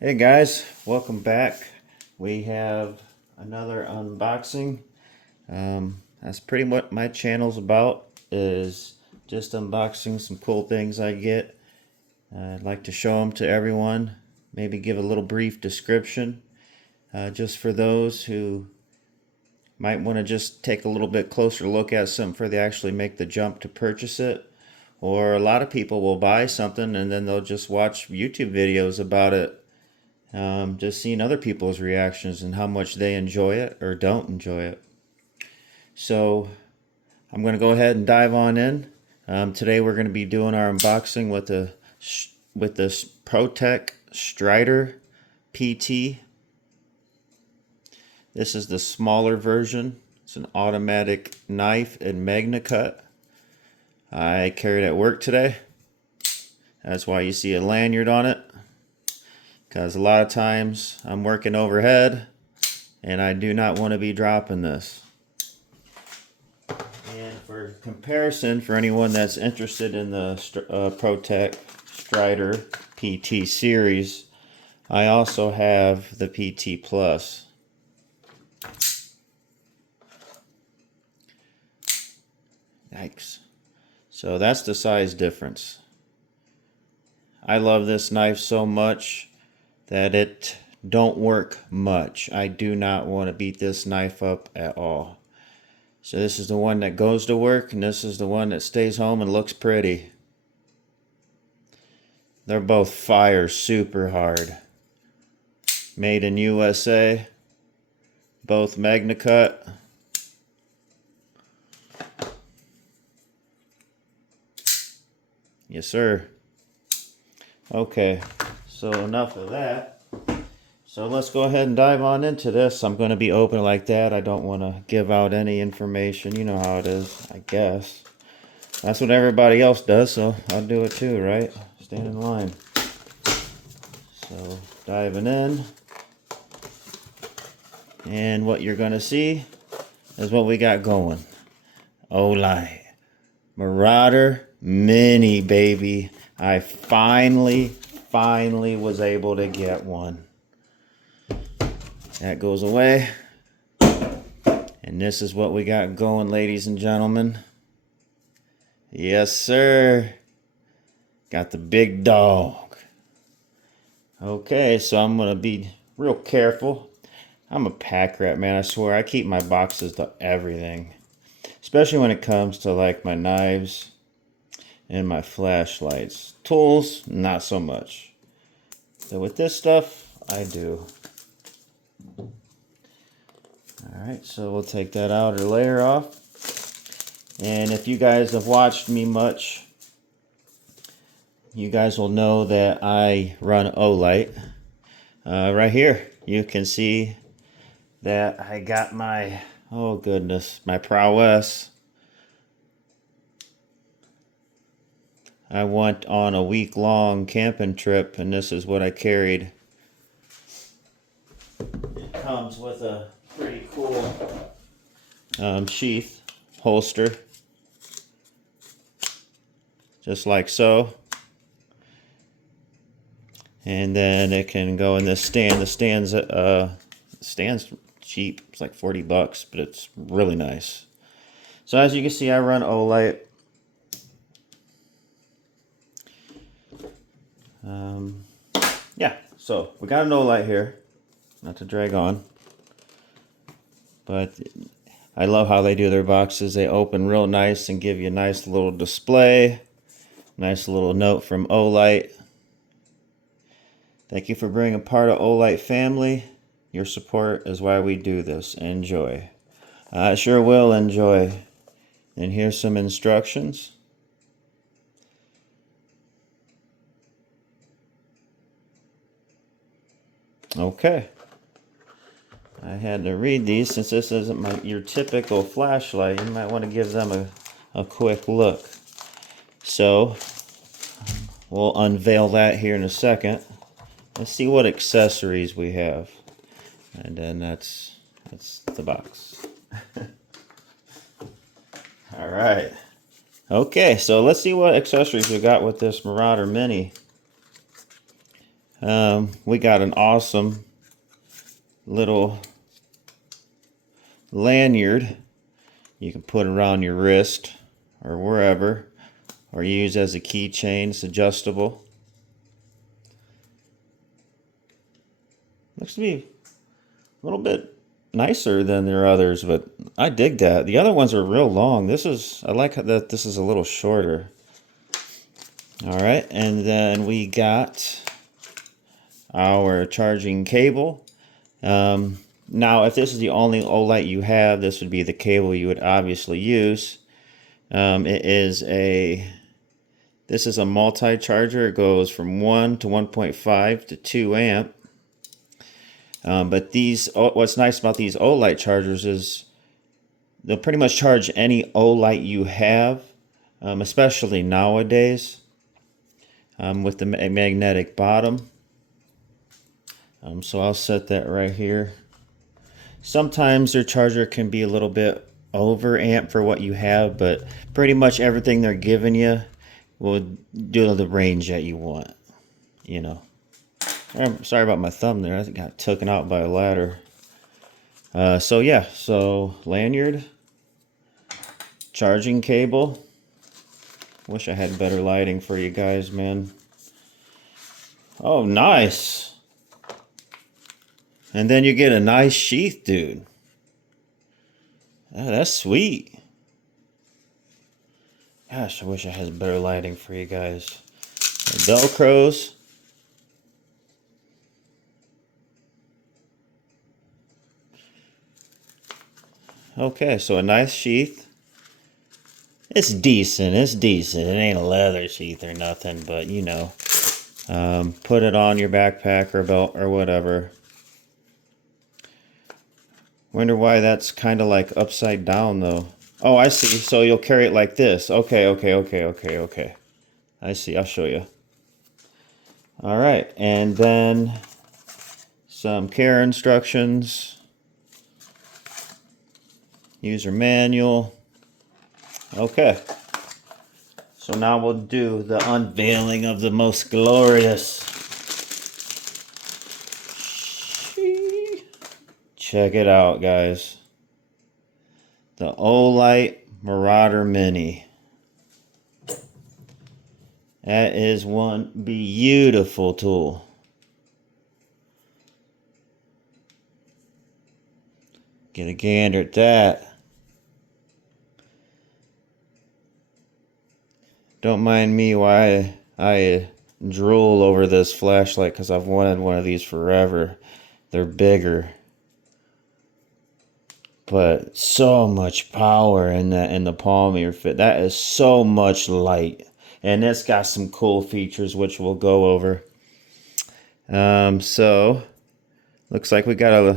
Hey guys, welcome back. We have another unboxing. That's pretty much what my channel's about, is just unboxing some cool things I get. I'd like to show them to everyone, maybe give a little brief description, just for those who might want to just take a little bit closer look at something before they actually make the jump to purchase it. Or a lot of people will buy something and then they'll just watch YouTube videos about it. Just seeing other people's reactions and how much they enjoy it or don't enjoy it. So I'm going to go ahead and dive on in. Today we're going to be doing our unboxing with this ProTech Strider PT. This is the smaller version. It's an automatic knife and Magna cut. I carried it at work today. That's why you see a lanyard on it. Because a lot of times I'm working overhead and I do not want to be dropping this. And for comparison, for anyone that's interested in the ProTech Strider PT series, I also have the PT Plus. Yikes. So that's the size difference. I love this knife so much that it don't work much. I do not want to beat this knife up at all. So this is the one that goes to work, and this is the one that stays home and looks pretty. They're both fire super hard. Made in USA. Both Magna cut. Yes, sir. Okay, so enough of that. So let's go ahead and dive on into this. I'm going to be open like that. I don't want to give out any information. You know how it is, I guess. That's what everybody else does, so I'll do it too, right? Stand in line. So diving in. And what you're going to see is what we got going. Olight Marauder Mini, baby. I finally was able to get one. That goes away. And this is what we got going, ladies and gentlemen. Yes, sir. Got the big dog. Okay, so I'm going to be real careful. I'm a pack rat, man. I swear, I keep my boxes to everything. Especially when it comes to like my knives and my flashlights. Tools, not so much. So with this stuff, I do. Alright, so we'll take that outer layer off. And if you guys have watched me much, you guys will know that I run Olight. Right here, you can see that I got my, oh goodness, my prowess. I went on a week-long camping trip, and this is what I carried. It comes with a pretty cool sheath holster, just like so. And then it can go in this stand. The stand's cheap. It's like 40 bucks, but it's really nice. So as you can see, I run Olight. Yeah, so we got an Olight here. Not to drag on, but I love how they do their boxes. They open real nice and give you a nice little display. Nice little note from Olight. Thank you for being a part of Olight family. Your support is why we do this. Enjoy. I sure will enjoy. And here's some instructions. Okay. I had to read these since this isn't your typical flashlight. You might want to give them a quick look. So, we'll unveil that here in a second. Let's see what accessories we have. And then that's the box. Alright. Okay, so let's see what accessories we got with this Marauder Mini. We got an awesome little lanyard you can put around your wrist or wherever, or use as a keychain. It's adjustable. Looks to be a little bit nicer than their others, but I dig that. The other ones are real long. I like that this is a little shorter. All right, and then we got our charging cable. Now, if this is the only Olight you have, this would be the cable you would obviously use. This is a multi-charger. It goes from 1 to 1.5 to 2 amp. But what's nice about these Olight chargers is they'll pretty much charge any Olight you have, especially nowadays, with the magnetic bottom. So I'll set that right here. Sometimes their charger can be a little bit over amp for what you have, but pretty much everything they're giving you will do the range that you want, you know. I'm sorry about my thumb there. I got taken out by a ladder. So yeah, so lanyard, charging cable. Wish I had better lighting for you guys, man. Oh, nice. And then you get a nice sheath, dude. Oh, that's sweet. Gosh, I wish I had better lighting for you guys. The Velcros. Okay, so a nice sheath. It's decent. It's decent. It ain't a leather sheath or nothing, but you know, put it on your backpack or belt or whatever. Wonder why that's kind of like upside down though. Oh, I see. So you'll carry it like this. Okay. I see. I'll show you. All right, and then some care instructions. User manual. Okay. So now we'll do the unveiling of the most glorious. Check it out, guys. The Olight Marauder Mini. That is one beautiful tool. Get a gander at that. Don't mind me why I drool over this flashlight, because I've wanted one of these forever. They're bigger, but so much power in the palm of your foot. That is so much light, and it's got some cool features which we'll go over. So looks like we got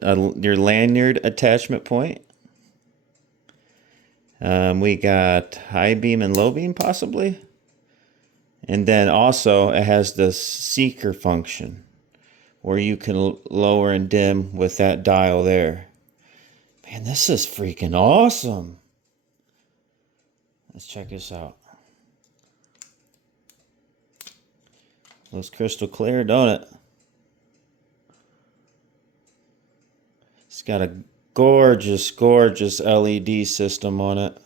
your lanyard attachment point. We got high beam and low beam possibly. And then also it has the seeker function where you can lower and dim with that dial there. Man, this is freaking awesome. Let's check this out. Looks crystal clear, don't it? It's got a gorgeous LED system on it.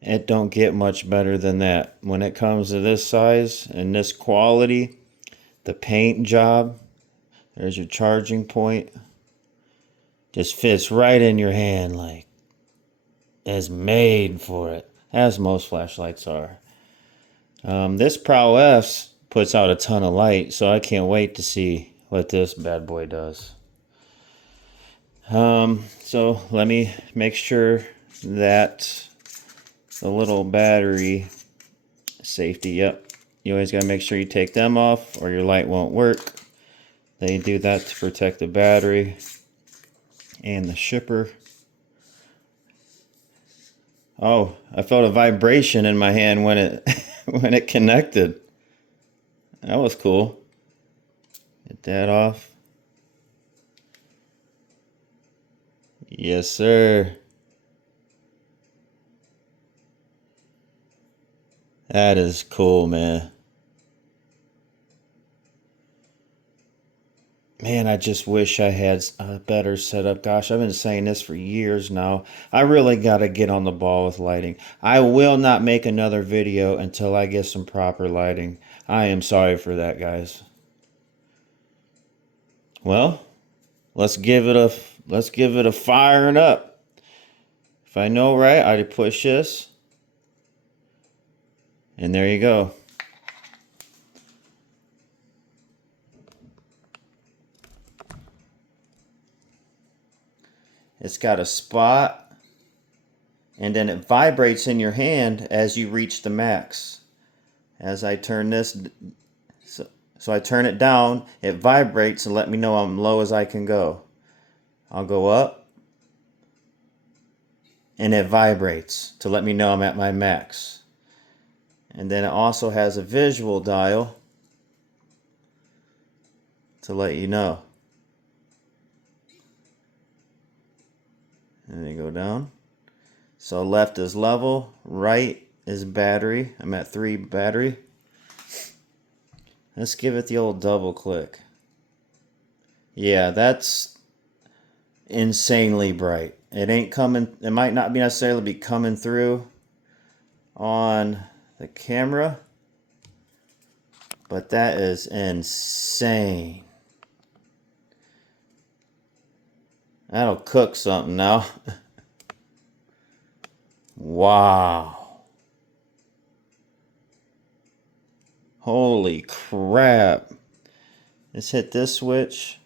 It don't get much better than that. When it comes to this size and this quality, the paint job, there's your charging point. Just fits right in your hand, like it's made for it, as most flashlights are. This Pro F puts out a ton of light, so I can't wait to see what this bad boy does. So let me make sure that the little battery safety, yep, you always got to make sure you take them off or your light won't work. They do that to protect the battery and the shipper. Oh, I felt a vibration in my hand when it when it connected. That was cool. Get that off. Yes, sir. That is cool, man. Man, I just wish I had a better setup. Gosh, I've been saying this for years now. I really got to get on the ball with lighting. I will not make another video until I get some proper lighting. I am sorry for that, guys. Well, let's give it a firing up. If I know right, I'd push this. And there you go. It's got a spot, and then it vibrates in your hand as you reach the max. As I turn this, so I turn it down, it vibrates and let me know I'm low as I can go. I'll go up, and it vibrates to let me know I'm at my max. And then it also has a visual dial to let you know. And then you go down. So left is level, right is battery. I'm at 3 battery. Let's give it the old double click. Yeah, that's insanely bright. It ain't coming, it might not be necessarily be coming through on the camera, but that is insane. That'll cook something now. Wow. Holy crap. Let's hit this switch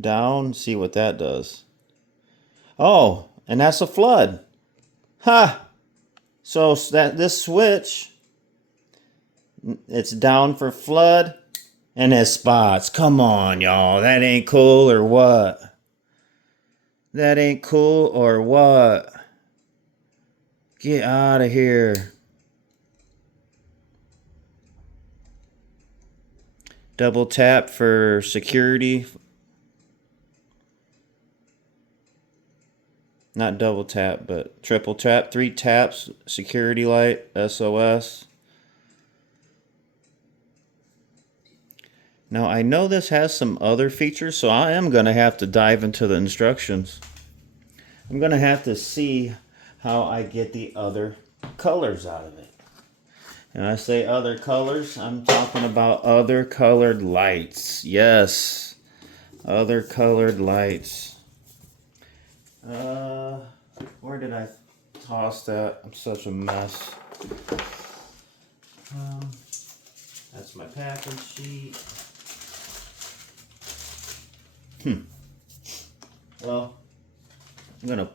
down, see what that does. Oh, and that's a flood. Ha! So this switch, it's down for flood, and it spots. Come on, y'all. That ain't cool or what? That ain't cool or what? Get out of here. Double tap for security. Not double tap, but triple tap. 3 taps, security light, SOS. Now, I know this has some other features, so I am going to have to dive into the instructions. I'm going to have to see how I get the other colors out of it. And I say other colors, I'm talking about other colored lights. Yes, other colored lights. Where did I toss that? I'm such a mess. That's my packing sheet. Well, I'm gonna,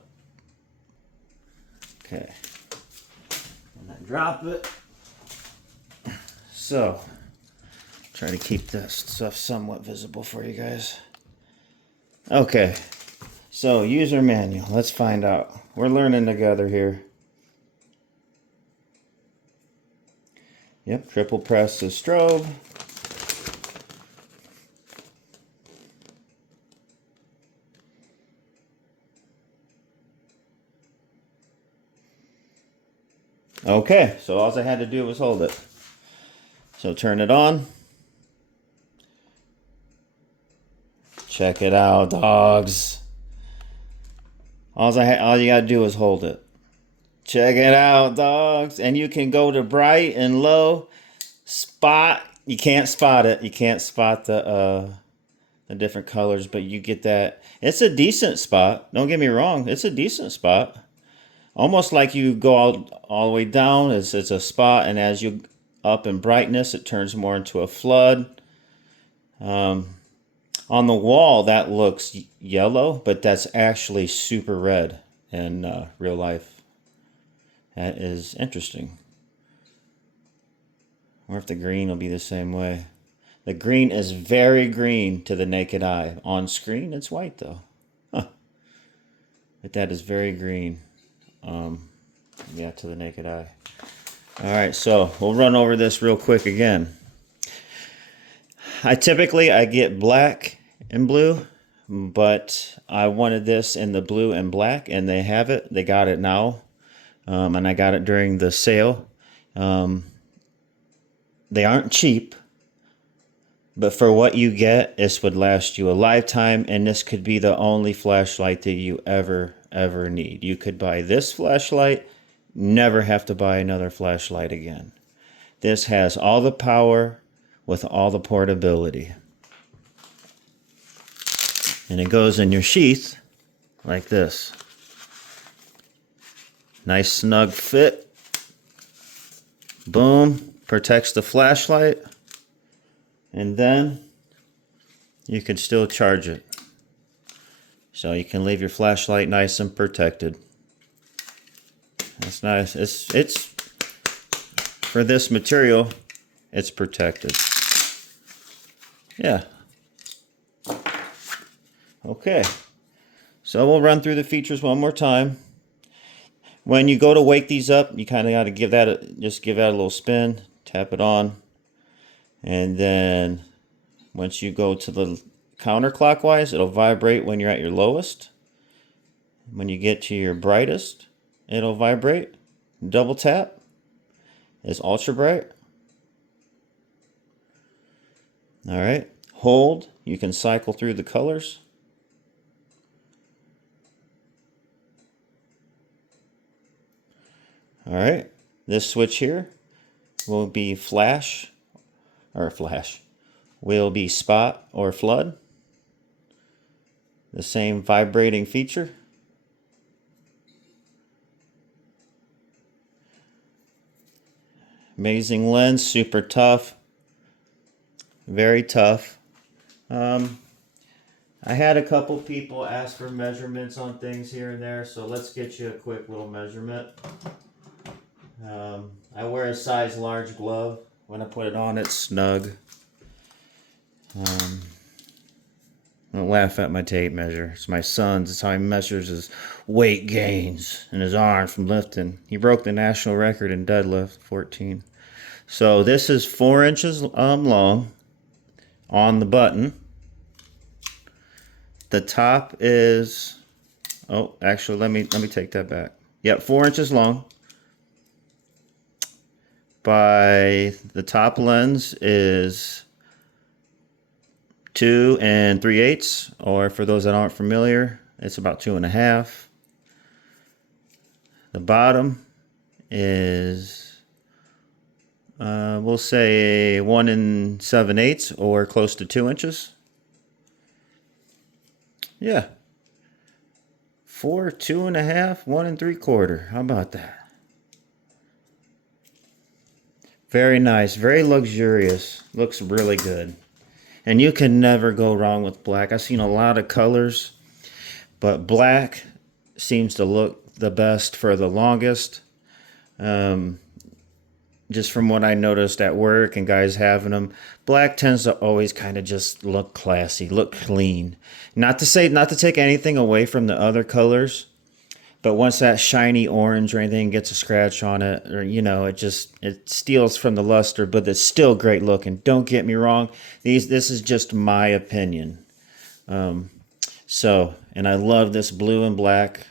okay, and I drop it. So, try to keep this stuff somewhat visible for you guys. Okay, so user manual, let's find out. We're learning together here. Yep, triple press the strobe. Okay, so all I had to do was hold it. So turn it on. Check it out, dogs. All you gotta do is hold it. Check it out, dogs. And you can go to bright and low. Spot. You can't spot it. You can't spot the different colors, but you get that. It's a decent spot. Don't get me wrong. It's a decent spot. Almost like you go all the way down. It's a spot, and as you up in brightness, it turns more into a flood. On the wall, that looks yellow, but that's actually super red in real life. That is interesting. I wonder if the green will be the same way. The green is very green to the naked eye. On screen, it's white though. Huh. But that is very green. Yeah, to the naked eye. All right, so we'll run over this real quick again. I get black and blue, but I wanted this in the blue and black, and they have it. They got it now, and I got it during the sale. They aren't cheap, But for what you get, this would last you a lifetime, and this could be the only flashlight that you ever need. You could buy this flashlight, never have to buy another flashlight again. This has all the power with all the portability. And it goes in your sheath like this. Nice snug fit. Boom, protects the flashlight. And then you can still charge it. So you can leave your flashlight nice and protected. That's nice. It's for this material, it's protected. Yeah. Okay. So we'll run through the features one more time. When you go to wake these up, you kind of got to give that a little spin, tap it on. And then once you go to the counterclockwise, it'll vibrate when you're at your lowest. When you get to your brightest, it'll vibrate. Double tap is ultra bright. All right. Hold, you can cycle through the colors. All right. This switch here will be will be spot or flood. The same vibrating feature. Amazing lens, super tough. Very tough. I had a couple people ask for measurements on things here and there, so let's get you a quick little measurement. I wear a size large glove. When I put it on, it's snug. Don't laugh at my tape measure. It's my son's. It's how he measures his weight gains in his arms from lifting. He broke the national record in deadlift, 14. So this is 4 inches long on the button. The top is, oh, actually, let me take that back. Yep, 4 inches long. By the top lens is 2 3/8, or for those that aren't familiar, it's about 2.5. The bottom is, we'll say 1 7/8, or close to 2 inches. Yeah. 4, 2.5, 1 3/4. How about that? Very nice, very luxurious. Looks really good. And you can never go wrong with black. I've seen a lot of colors, but black seems to look the best for the longest. Just from what I noticed at work and guys having them, black tends to always kind of just look classy, look clean. Not to take anything away from the other colors, but once that shiny orange or anything gets a scratch on it, or it steals from the luster, but it's still great looking. Don't get me wrong. This is just my opinion. And I love this blue and black.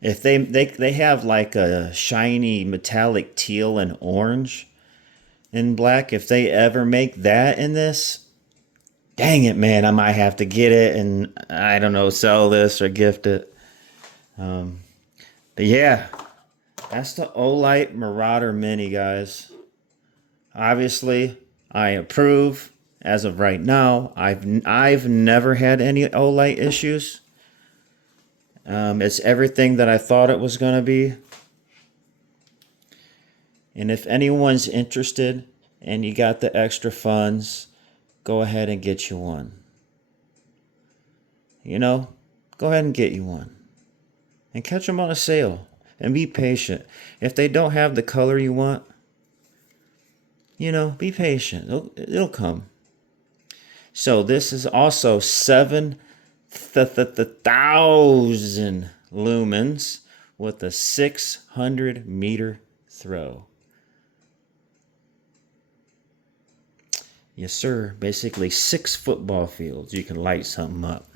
If they have like a shiny metallic teal and orange in black, if they ever make that in this, dang it, man, I might have to get it and, I don't know, sell this or gift it. But yeah, that's the Olight Marauder Mini, guys. Obviously, I approve as of right now. I've never had any Olight issues. It's everything that I thought it was going to be. And if anyone's interested and you got the extra funds, go ahead and get you one. Go ahead and get you one. And catch them on a sale. And be patient. If they don't have the color you want, be patient. It'll come. So this is also 7,000 lumens with a 600 meter throw. Yes, sir. Basically 6 football fields. You can light something up.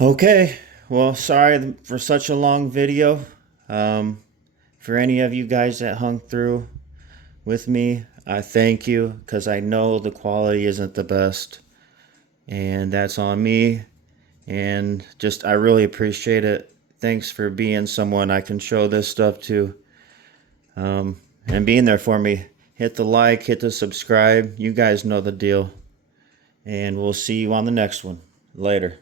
Okay. Well, sorry for such a long video. For any of you guys that hung through, with me, I thank you, because I know the quality isn't the best, and that's on me. And just, I really appreciate it. Thanks for being someone I can show this stuff to, and being there for me. Hit the like, hit the subscribe. You guys know the deal. And we'll see you on the next one. Later.